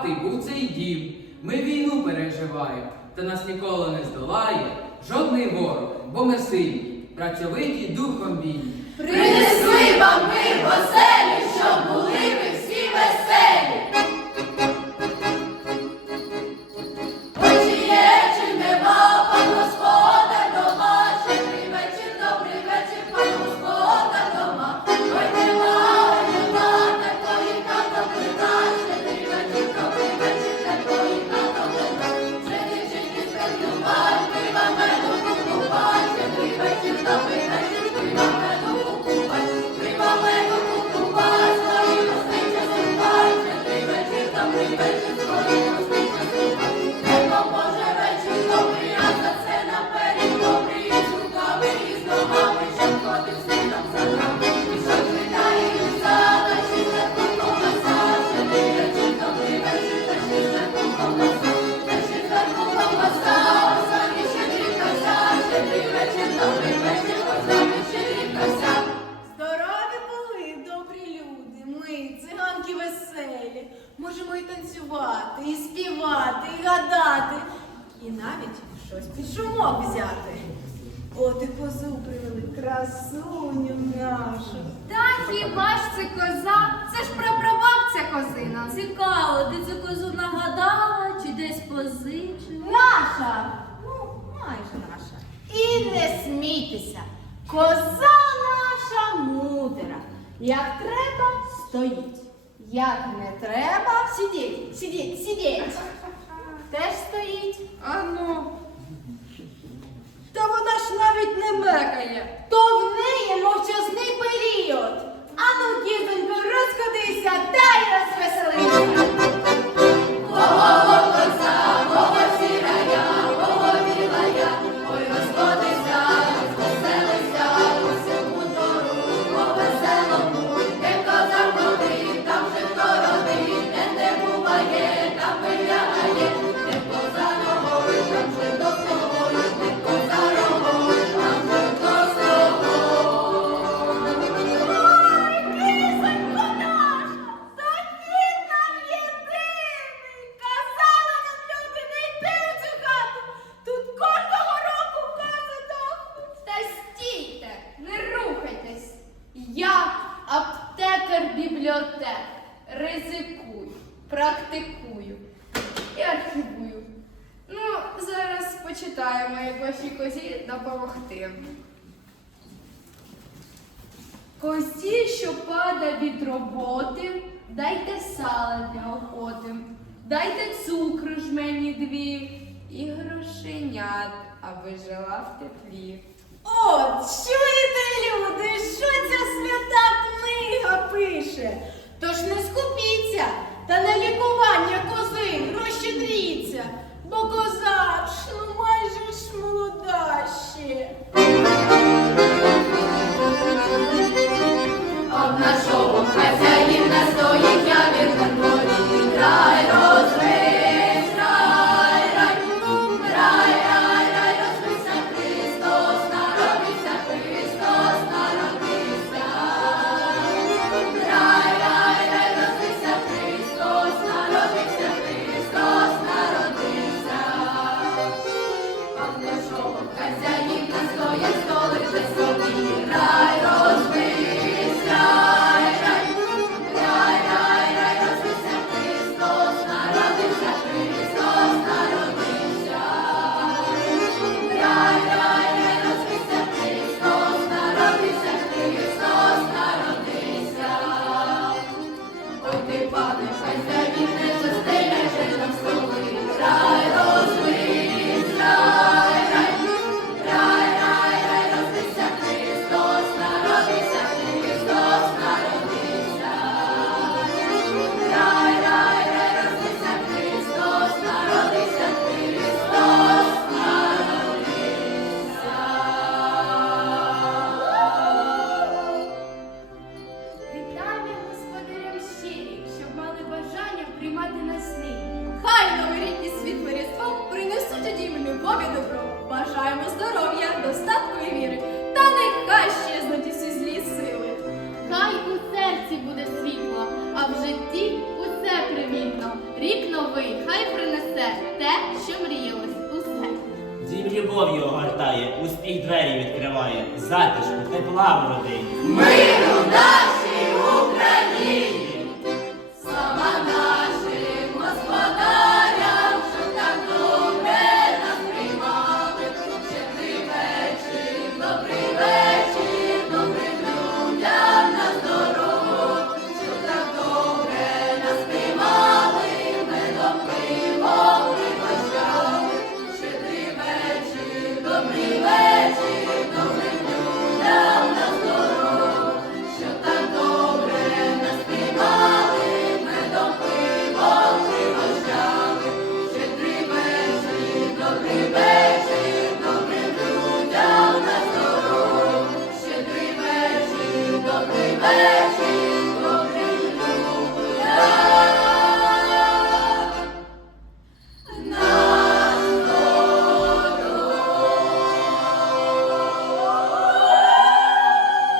Багатий був цей дім. Ми війну переживаємо, та нас ніколи не здолає жодний ворог, бо ми сильні, працьовиті духом війні. Принесли вам ми оселі, щоб були ви. можемо і танцювати, і співати, і гадати, і навіть щось під шумок взяти. От і козу привели, красуню нашу. Та хіба ж це коза? Це ж прапрабабця козина. Цікаво, ти цю козу нагадала чи десь позичила? Наша! Ну, майже наша. І не смійтеся. Коза наша мудра. Як треба, стоїть. Як не треба сидіть, сидіть, сидіть. Теж стоїть. Ану. Та вона ж навіть не мекає. То в неї мовчазний період. Ану, дівдень, бери. бібліотек, ризикую, практикую і архівую. Ну, зараз почитаємо, як вашій козі допомогти. Козі, що пада від роботи, дайте сало для охоти, дайте цукру жмені дві і грошенят, аби жила в теплі. От що ж не скупі. Yes. любові, добро. Бажаємо здоров'я, достатку і віри. Та найкраще щезнуть усі злі сили. Хай у серці буде світло, а в житті усе привітно. Рік новий, хай принесе те, що мріялось усе. Дім любов'ю огортає, успіх двері відкриває, затишку, тепла в родині. Миру!